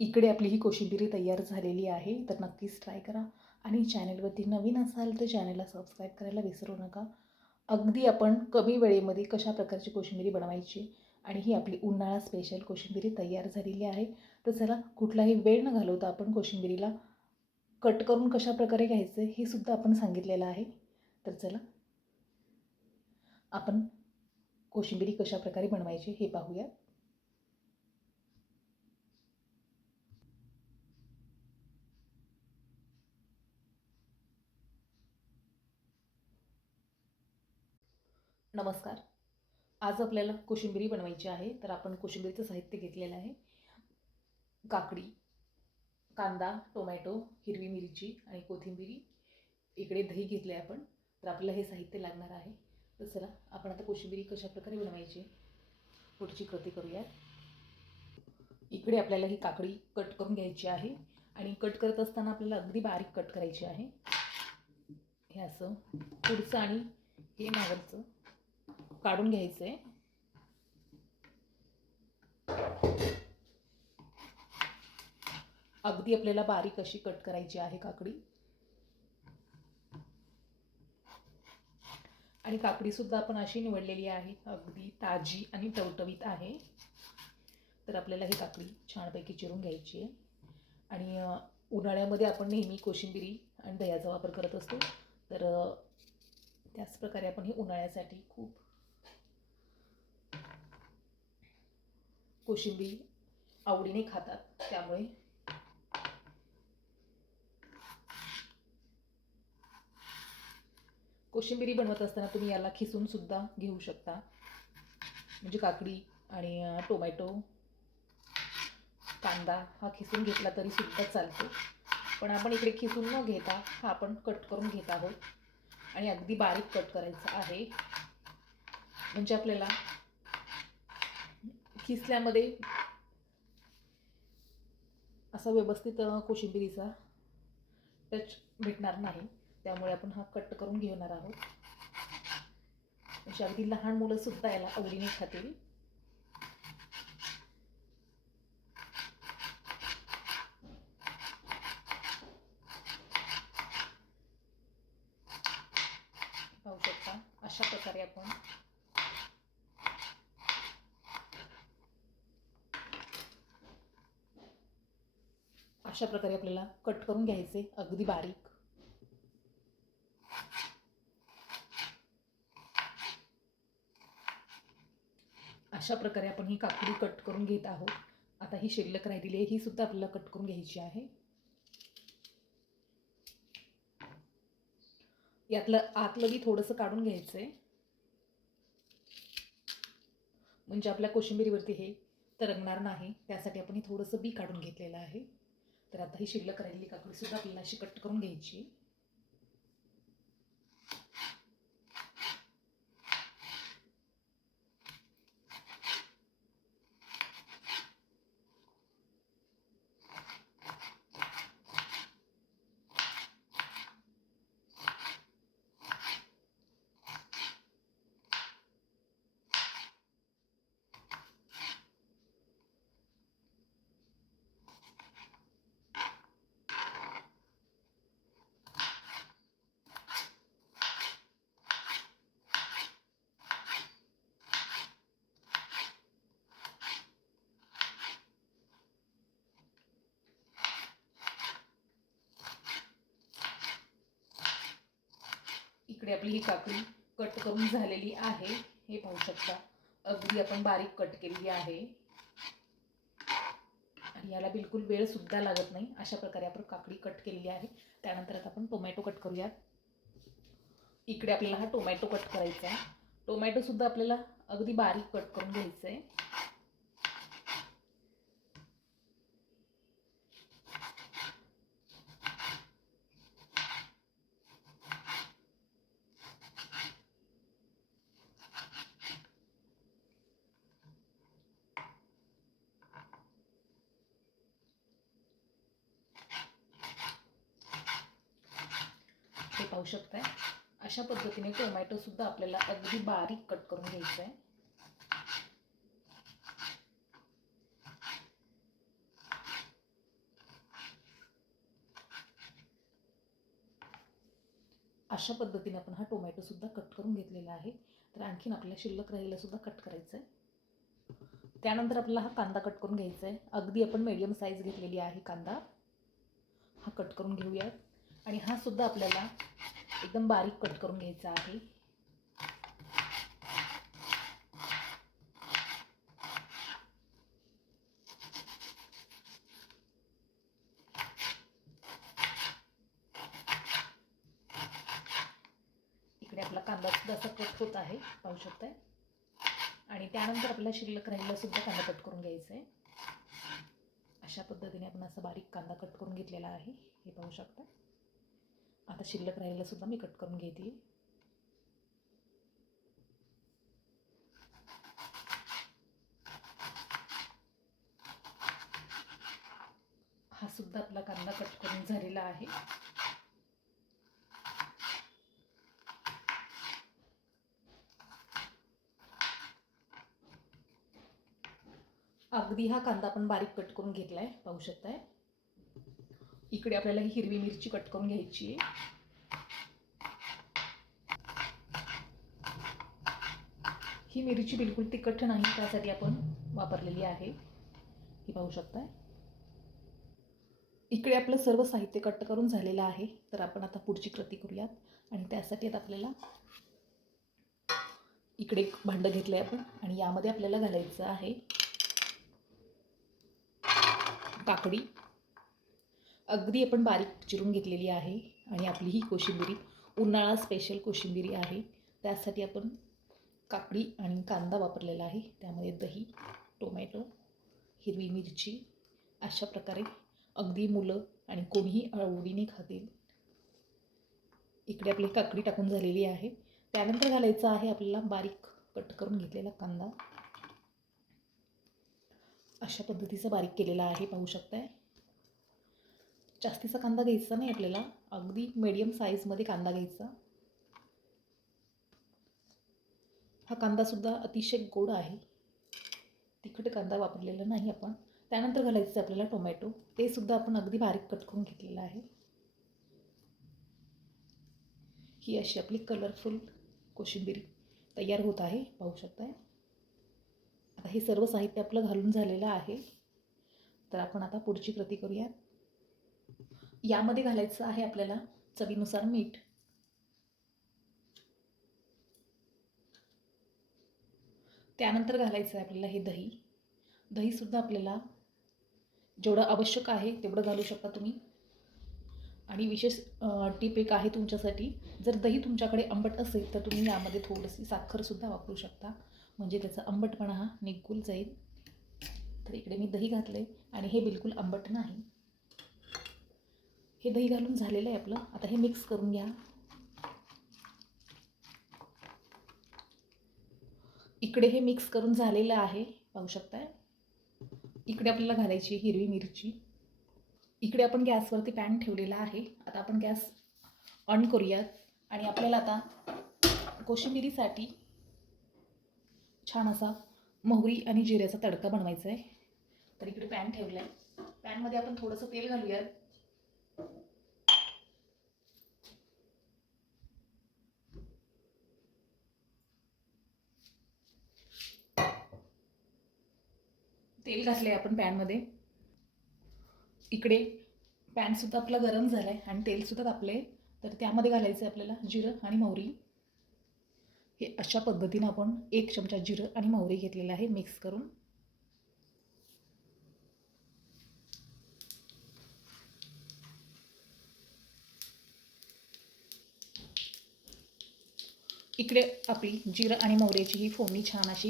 इकडे आपली ही कोशिंबिरी तयार झालेली आहे, तर नक्कीच ट्राय करा. आणि चॅनलवरती नवीन असाल तर चॅनलला सबस्क्राईब करायला विसरू नका. अगदी आपण कमी वेळेमध्ये कशा प्रकारची कोशिंबिरी बनवायची आणि ही आपली उन्हाळा स्पेशल कोशिंबिरी तयार झालेली आहे. तर चला, कुठलाही वेळ न घालवता आपण कोशिंबिरीला कट करून कशा प्रकारे घ्यायचं हे सुद्धा आपण सांगितलेलं आहे. तर चला, आपण कोशिंबिरी कशा प्रकारे बनवायची हे पाहूया. नमस्कार. आज आपल्याला कोशिंबिरी बनवायची आहे. तर आपण कोशिंबिरीचं साहित्य घेतलेलं आहे. काकडी, कांदा, टोमॅटो, हिरवी मिरची आणि कोथिंबिरी. इकडे दही घेतले आपण. तर आपल्याला हे साहित्य लागणार आहे. तर चला, आपण आता कोशिंबिरी कशा प्रकारे बनवायची पुढची कृती करूया. इकडे आपल्याला ही काकडी कट करून घ्यायची आहे आणि कट करत असताना आपल्याला अगदी बारीक कट करायची आहे. हे असं पुढचं आणि हे मागचं काढून घ्यायचं आहे. अगदी आपल्याला बारीक अशी कट करायची आहे काकडी. आणि काकडीसुद्धा आपण अशी निवडलेली आहे, अगदी ताजी आणि टवटवीत आहे. तर आपल्याला ही काकडी छानपैकी चिरून घ्यायची आहे. आणि उन्हाळ्यामध्ये आपण नेहमी कोशिंबिरी आणि दह्याचा वापर करत असतो. तर त्याच प्रकारे आपण ही उन्हाळ्यासाठी खूप कोशिंबीर आवडीने खातात. त्यामुळे कोशिंबिरी बनवत असताना तुम्ही याला खिसून सुद्धा घेऊ शकता. म्हणजे काकडी आणि टोमॅटो, कांदा हा खिसून घेतला तरी सुद्धा चालतो. पण आपण इकडे खिसून न घेता हा आपण कट करून घेत आहोत. आणि अगदी बारीक कट करायचा आहे. म्हणजे आपल्याला खिसल्यामध्ये असा व्यवस्थित कोशिंबिरीचा टच भेटणार नाही. त्यामुळे आपण हा कट करून घेणार आहोत. म्हणजे अगदी लहान मुलंसुद्धा याला आवडीने खातील. पाहू शकता, अशा प्रकारे आपण आपल्याला कट करून घ्यायचे अगदी बारीक. अशा प्रकारे आपण ही काकडी कट करून घेत आहोत. आता ही शिल्लक राहिलेली आहे, ही सुद्धा आपल्याला कट करून घ्यायची आहे. यातलं आतलं बी थोडंसं काढून घ्यायचं आहे, म्हणजे आपल्या कोशिंबिरीवरती हे तरंगणार नाही. त्यासाठी आपण हे थोडंसं बी काढून घेतलेलं आहे. तर आता ही शिल्लक राहिलेली काकडी सुद्धा आपल्याला अशी कट करून घ्यायची. इकडे आपली ही काकडी कट करून झालेली आहे. हे पाहू शकता, अगदी आपण बारीक कट केलेली आहे. आणि याला बिलकुल वेळ सुद्धा लागत नाही. अशा प्रकारे आपण काकडी कट केलेली आहे. त्यानंतर आता आपण टोमॅटो कट करूयात. इकडे आपल्याला हा टोमॅटो कट करायचा आहे. टोमॅटो सुद्धा आपल्याला अगदी बारीक कट करून घ्यायचं आहे. हे पाहू शकताय, अशा पद्धतीने टोमॅटो सुद्धा आपल्याला अगदी बारीक कट करून घ्यायचं आहे. अशा पद्धतीने आपण हा टोमॅटोसुद्धा कट करून घेतलेला आहे. तर आणखीन आपल्याला शिल्लक राहिलेलासुद्धा कट करायचं आहे. त्यानंतर आपल्याला हा कांदा कट करून घ्यायचा आहे. अगदी आपण मीडियम साईज घेतलेली आहे कांदा. हा कट करून घेऊयात आणि हा सुद्धा आपल्याला एकदम बारीक कट करून घ्यायचा आहे. इकडे आपला कांदा सुद्धा असा कट होत आहे, पाहू शकताय. आणि त्यानंतर आपल्याला शिल्लक राहिलेला सुद्धा कांदा कट करून घ्यायचा आहे. अशा पद्धतीने आपण असा बारीक कांदा कट करून घेतलेला आहे, हे पाहू शकता. आता शिल्लक राहिलेला सुद्धा मी कट करून घेते. हा सुद्धा आपला कांदा कट करून झालेला आहे. अगदी हा कांदा आपण बारीक कट करून घेतलाय, पाहू शकताय. इकडे आपल्याला ही हिरवी मिरची कट करून घ्यायची आहे. ही मिरची बिलकुल तिखट नाही, त्यासाठी आपण वापरलेली आहे, ही पाहू शकताय. इकडे आपलं सर्व साहित्य कट करून झालेलं आहे. तर आपण आता पुढची कृती करूयात. आणि त्यासाठी आता आपल्याला इकडे एक भांडं घेतलं आहे आपण आणि यामध्ये आपल्याला घालायचं आहे काकडी. अगदी आपण बारीक चिरून घेतलेली आहे. आणि आपली ही कोशिंबिरी उन्हाळा स्पेशल कोशिंबिरी आहे. त्यासाठी आपण काकडी आणि कांदा वापरलेला आहे. त्यामध्ये दही, टोमॅटो, हिरवी मिरची, अशा प्रकारे अगदी मुलं आणि कोणीही आवडीने खातील. इकडे आपली काकडी टाकून झालेली आहे. त्यानंतर घालायचा आहे आपल्याला बारीक कट करून घेतलेला कांदा. अशा पद्धतीचा बारीक केलेला आहे, पाहू शकताय. जास्तीचा कांदा घ्यायचा नाही आपल्याला, अगदी मीडियम साईजमध्ये कांदा घ्यायचा. हा कांदासुद्धा अतिशय गोड आहे, तिखट कांदा वापरलेला नाही आपण. त्यानंतर घालायचं आपल्याला टोमॅटो. ते सुद्धा आपण अगदी बारीक कट करून घेतलेलं आहे. ही अशी आपली कलरफुल कोशिंबिरी तयार होत आहे, पाहू शकताय. आता हे सर्व साहित्य आपलं घालून झालेलं आहे. तर आपण आता पुढची कृती करूया. यामध्ये घालायचं आहे आपल्याला चवीनुसार मीठ. त्यानंतर घालायचं आहे आपल्याला हे दही. दहीसुद्धा आपल्याला जेवढं आवश्यक आहे तेवढं घालू शकता तुम्ही. आणि विशेष टिप एक आहे तुमच्यासाठी, जर दही तुमच्याकडे आंबट असेल तर तुम्ही यामध्ये थोडीशी साखरसुद्धा वापरू शकता, म्हणजे त्याचा आंबटपणा हा निघून जाईल. तर इकडे मी दही घातलं आहे आणि हे बिलकुल आंबट नाही. हे दही घालून झालेलं आहे आपलं. आता हे मिक्स करून घ्या. इकडे हे मिक्स करून झालेलं आहे, पाहू शकताय. इकडे आपल्याला घालायची हिरवी मिरची. इकडे आपण गॅसवरती पॅन ठेवलेला आहे. आता आपण गॅस ऑन करूयात आणि आपल्याला आता कोशिंबिरीसाठी छान असा मोहरी आणि जिऱ्याचा तडका बनवायचा आहे. तर इकडे पॅन ठेवला आहे. पॅनमध्ये आपण थोडंसं तेल घालूयात. तेल घातलं आहे आपण पॅनमध्ये. इकडे पॅनसुद्धा आपला गरम झाला आहे आणि तेलसुद्धा तापलं आहे. तर त्यामध्ये घालायचं आहे आपल्याला जिरं आणि मोहरी. हे अशा पद्धतीनं आपण 1 चमचा जिरं आणि मोहरी घेतलेलं आहे मिक्स करून. इकडे आपली जिरं आणि मोहरीची ही फोडणी छान अशी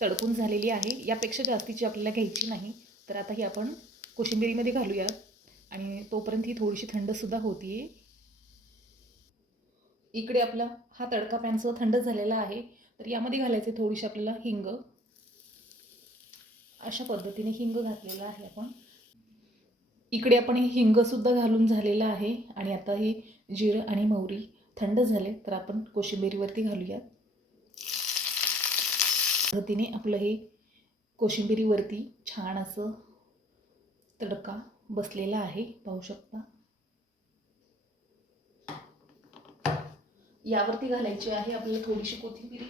तडकून झालेली आहे. यापेक्षा जास्तीची आपल्याला घ्यायची नाही. तर आता ही आपण कोशिंबिरीमध्ये घालूयात आणि तोपर्यंत ही थोडीशी थंडसुद्धा होती आहे. इकडे आपला हा तडका पॅनसुद्धा थंड झालेला आहे. तर यामध्ये घालायचे थोडीशी आपल्याला हिंग. अशा पद्धतीने हिंग घातलेला आहे आपण. इकडे आपण हे हिंगसुद्धा घालून झालेलं आहे आणि आता हे जिरं आणि मोहरी थंड झाले तर आपण कोशिंबिरीवरती घालूयात. पद्धतीने आपलं हे कोशिंबिरीवरती छान असं तडका बसलेला आहे, पाहू शकता. यावरती घालायची आहे आपल्याला थोडीशी कोथिंबीर.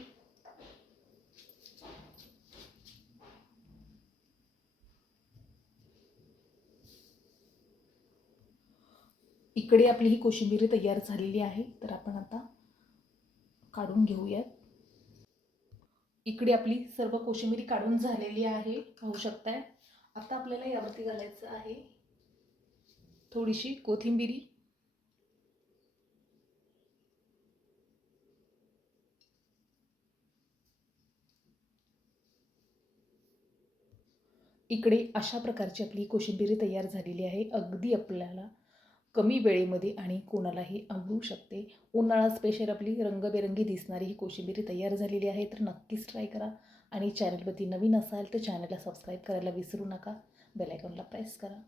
इकडे आपली ही कोशिंबीर तयार झालेली आहे, तर आपण आता काढून घेऊयात. इकडे आपली सर्व कोशिंबीर काढून झालेली आहे, पाहू शकताय. आता आपल्याला यावरती घालायचं आहे थोडीशी कोथिंबीर. इकडे अशा प्रकारची आपली कोशिंबीर तयार झालेली आहे. अगदी आपल्याला कमी वेळेमध्ये आणि कोणालाही आवडू शकते. उन्हाळा स्पेशल आपली रंगबेरंगी दिसणारी ही कोशिंबीर तयार झालेली आहे. तर नक्कीच ट्राय करा आणि चॅनलवरती नवीन असाल तर चॅनलला सबस्क्राईब करायला विसरू नका. बेल आयकॉनला प्रेस करा.